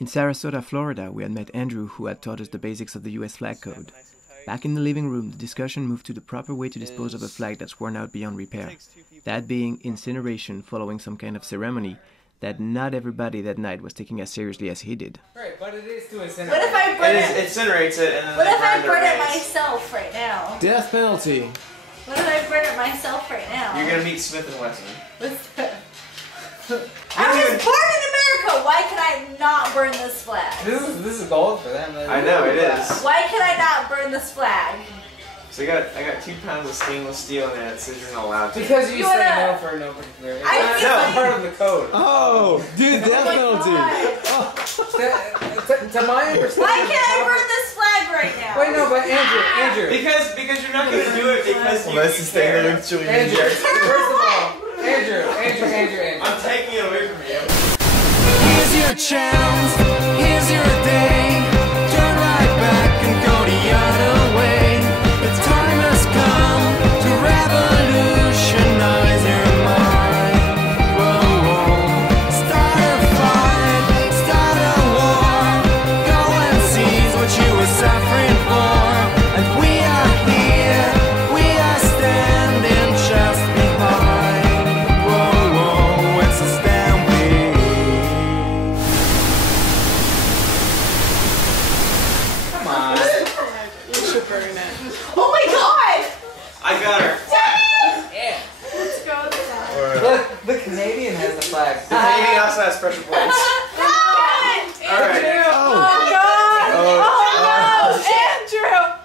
In Sarasota, Florida, we had met Andrew, who had taught us the basics of the US flag code. Back in the living room, the discussion moved to the proper way to dispose of a flag that's worn out beyond repair. That being incineration following some kind of ceremony that not everybody that night was taking as seriously as he did. Right, but it is to incinerate. What if I burn it? It incinerates it and then what if I burn it remains. myself right now? Death penalty. What if I burn it myself right now? You're gonna meet Smith and Wesson. What's that? I was born in America! Why can I not burn this flag? This is gold for them. I know, it is. Why can I not burn this flag? So I got 2 pounds of stainless steel in it, it says you're not allowed to. Because you You say wanna- no for no particular reason. I That's part of the code. Oh, dude, death penalty. To my understanding. Why can't I burn this flag right now? Wait, no, but Andrew. Because you're not gonna do it because you Unless it's care. standing with chili. Andrew, first of all, Andrew. I'm taking it away from you. Here's your chance, here's your day. Turn right back and go the other way. The time has come to revolutionize your mind. Whoa, whoa. Start a fight, start a war. Go and seize what you were suffering for. And we are here, we are standing just behind. Whoa, whoa, it's a stampede. Come on. You should burn it. Oh my god! I got her. Yeah. Let's go with that. Look, the Canadian has the flag. The Canadian also has special points. Alright. Oh god! Oh, no! Andrew!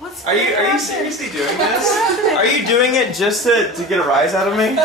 What's Are you seriously doing this? Are you doing it just to get a rise out of me?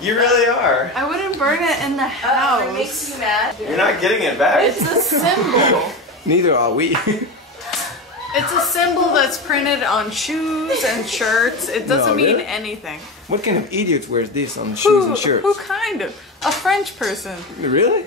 You really are. I wouldn't burn it in the house. It makes you mad. You're not getting it back. It's a symbol. Neither are we. It's a symbol that's printed on shoes and shirts. It doesn't No, mean really? anything. What kind of idiot wears this on shoes and shirts? Who kind of? A French person. Really?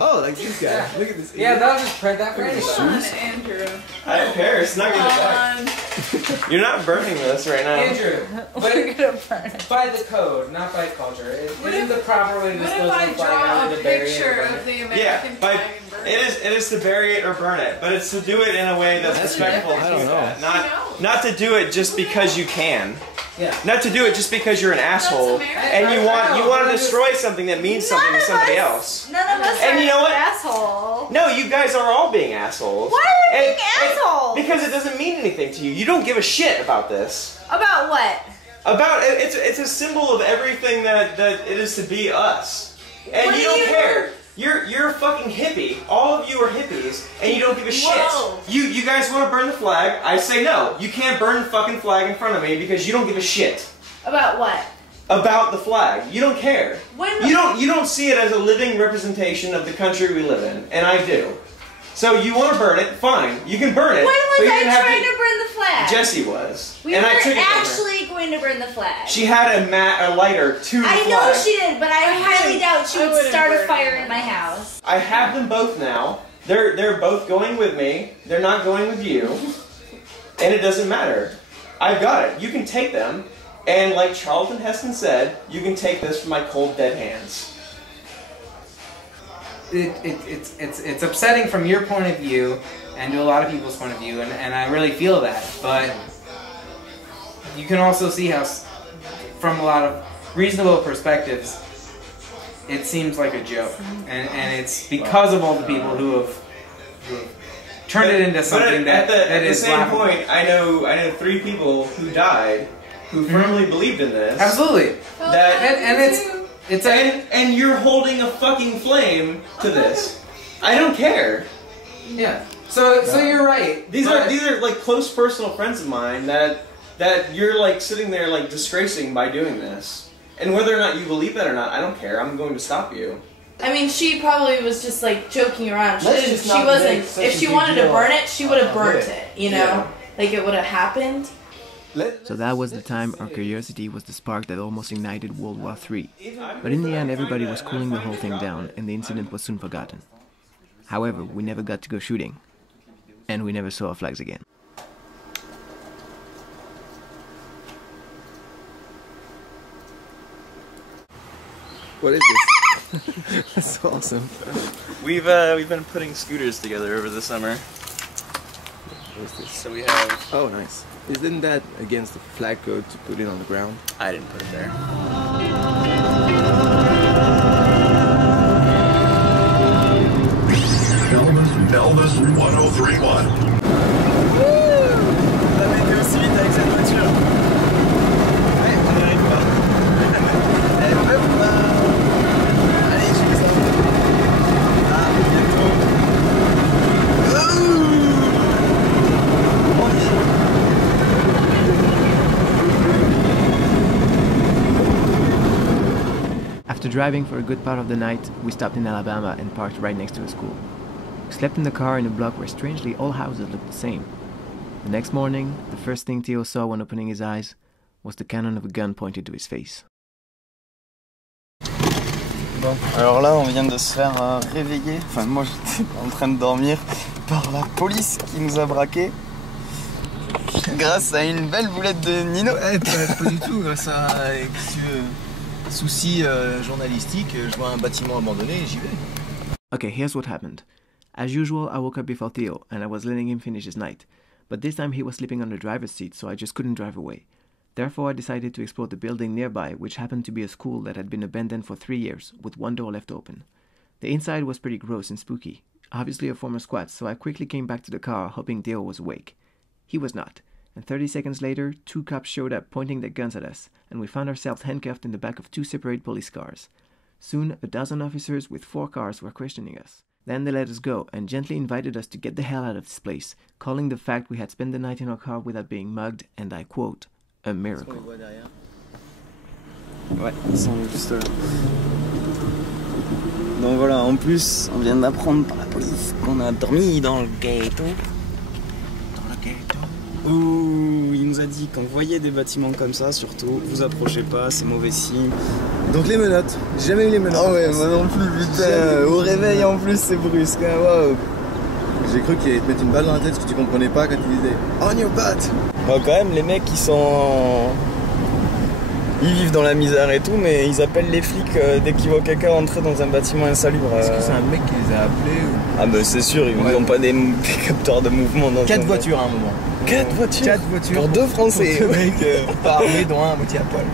Oh, like this guy. Look at this. Yeah, idiot. they'll just print that for anybody. Come on, Andrew. I don't care. It's not gonna back. Come on. You're not burning this right now. Andrew, We're gonna burn it. by the code, not by culture. What Isn't if- the proper way to What dispose if I of the flag draw either a to bury it picture or burn of it? the Yeah, American but flag and burn it is to bury it or burn it, but it's to do it in a way that's respectful. I don't know. Not to do it just because you can. Yeah. Not to do it just because you're an asshole American. and you want to destroy something that means something to somebody else. None of us And are you know what? asshole. No, you guys are all being assholes. Why are we And- being assholes? Because it doesn't mean anything to you. You don't give a shit about this. About what? About it's a symbol of everything that it is to be us. And What you do don't you- care. You're a fucking hippie. All of you are hippies, and you don't give a shit. Whoa. You guys want to burn the flag? I say no. You can't burn the fucking flag in front of me because you don't give a shit About what? about the flag. You don't care. When You don't see it as a living representation of the country we live in, and I do. So you want to burn it? Fine. You can burn it. When but was you I didn't have trying to burn the flag? Jesse was, We and were I took it from her. actually going to burn the flag. She had a lighter to the I flag. know she did, but I highly doubt she I would wouldn't start a burn fire it. in my house. I have them both now. They're both going with me. They're not going with you. And it doesn't matter. I've got it. You can take them. And like Charlton Heston said, you can take this from my cold dead hands. It's upsetting from your point of view and to a lot of people's point of view, and I really feel that. But you can also see how, from a lot of reasonable perspectives, it seems like a joke, and it's because of all the people who have turned it into something at that the is same laughable. point, I know 3 people who died who firmly believed in this. Absolutely, That and it's a and you're holding a fucking flame to this. I don't care. yeah. So you're right. These but- are like close personal friends of mine that you're like sitting there like disgracing by doing this. And whether or not you believe that or not, I don't care. I'm going to stop you. I mean, she probably was just like joking around. She Let's didn't. just She not wasn't. make such If a she big wanted to deal burn it, she would have of burnt it. it. You know, Yeah. like it would have happened. So that was the time our curiosity was the spark that almost ignited World War III. But in the end, everybody was cooling the whole thing down, and the incident was soon forgotten. However, we never got to go shooting, and we never saw our flags again. What is this? That's awesome. We've been putting scooters together over the summer. What's this? So we have. Oh, nice. Isn't that against the flag code to put it on the ground? I didn't put it there. Elvis 1031. On a été aussi vite avec cette voiture. Ouais, on n'y arrive pas. Allez, hop là. Allez, je fais ça. Ah, bientôt. After driving for a good part of the night, we stopped in Alabama and parked right next to a school. We slept in the car in a block where strangely all houses looked the same. The next morning, the first thing Theo saw when opening his eyes was the cannon of a gun pointed to his face. Bon, alors là on vient de se faire réveiller, enfin moi j'étais en train de dormir, par la police qui nous a braqués grâce à une belle boulette de Nino. Pas du tout, grâce à souci journalistique, je vois un bâtiment abandonné et j'y vais. Okay, here's what happened. As usual, I woke up before Theo and I was letting him finish his night. But this time he was sleeping on the driver's seat, so I just couldn't drive away. Therefore, I decided to explore the building nearby, which happened to be a school that had been abandoned for 3 years, with one door left open. The inside was pretty gross and spooky, obviously a former squat, so I quickly came back to the car, hoping Theo was awake. He was not, and 30 seconds later, 2 cops showed up pointing their guns at us, and we found ourselves handcuffed in the back of 2 separate police cars. Soon, a dozen officers with 4 cars were questioning us. Then they let us go and gently invited us to get the hell out of this place, calling the fact we had spent the night in our car without being mugged, and I quote, a miracle. Ouais, ils sont juste là. Donc voilà, en plus, on vient d'apprendre par la police qu'on a dormi dans le ghetto. Dans le ghetto. Ouh, il nous a dit quand vous voyez des bâtiments comme ça, surtout, vous approchez pas, c'est mauvais signe. Donc les menottes, j'ai jamais eu les menottes. Ah ouais, moi non plus, putain, au réveil en plus c'est brusque, hein, waouh. J'ai cru qu'il allait te mettre une balle dans la tête parce que tu comprenais pas quand il disait on your butt. Bon, quand même, les mecs ils sont. Ils vivent dans la misère et tout, mais ils appellent les flics dès qu'ils voient quelqu'un entrer dans un bâtiment insalubre. Est-ce que c'est un mec qui les a appelés ou... Ah, bah c'est sûr, ils n'ont pas des capteurs de mouvement dans 4 voitures à un moment. 4 voitures 4 voitures pour 2 Français. Pour 2 mecs pas armés, dont un à moitié à poil.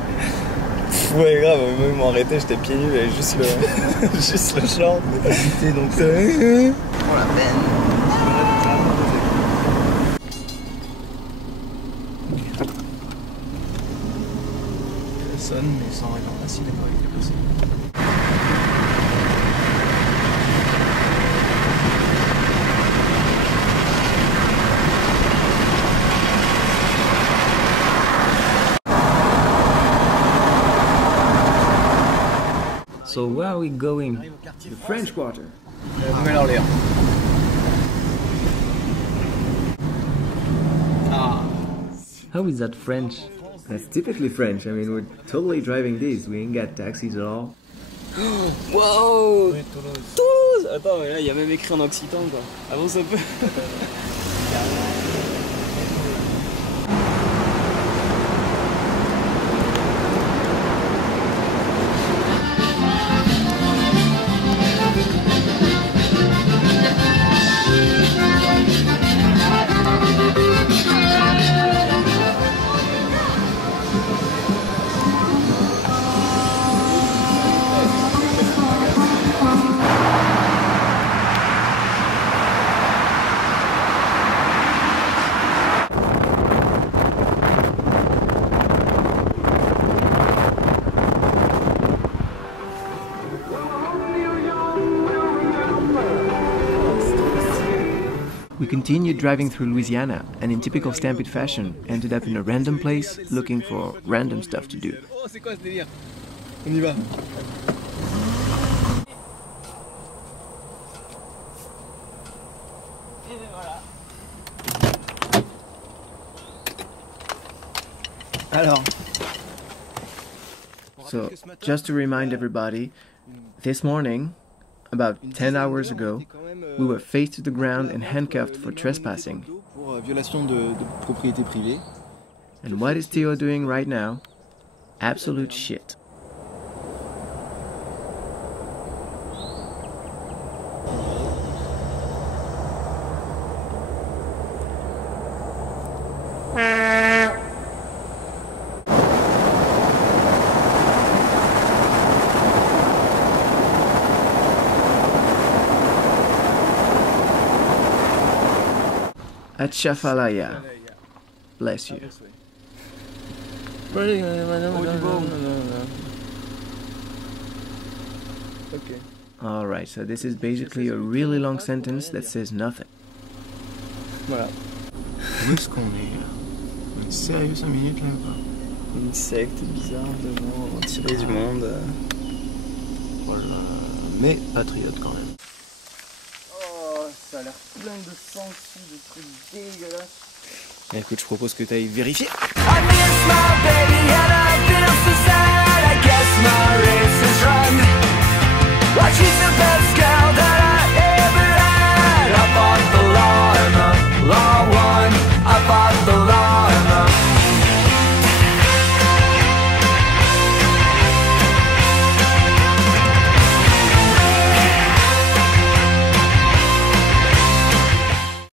Ouais, grave, ils m'ont arrêté, j'étais pieds nus et juste le, juste le short. Donc, pour la peine. Ça sonne, mais sans rien. Ah si, d'accord, il est passé. So where are we going? The French Quarter. Nouvelle-Orléans. How is that French? That's typically French. I mean, we're totally driving this. We ain't got taxis at all. Wow, Toulouse. Attends, mais là il y a même écrit en occitan quoi. Avance un peu. We continued driving through Louisiana and in typical Stampede fashion ended up in a random place looking for random stuff to do. Oh, c'est quoi ce délire? On y va. Alors. So, just to remind everybody, this morning, about 10 hours ago, we were face to the ground and handcuffed for trespassing. Pour violation de propriété privée. And what is Theo doing right now? Absolute shit. Atchafalaya. Bless you. Ok. Alright, so this is basically a really long sentence that says nothing. Voilà. Où est-ce qu'on est là? On est sérieux 5 minutes là ou pas? Une secte bizarre de gens tirés du monde. Voilà. Mais patriote quand même. Oh, ça a l'air plein de sangsues, de trucs dégueulasses. Écoute, je propose que tu ailles vérifier. I miss my baby and I feel so sad. I guess my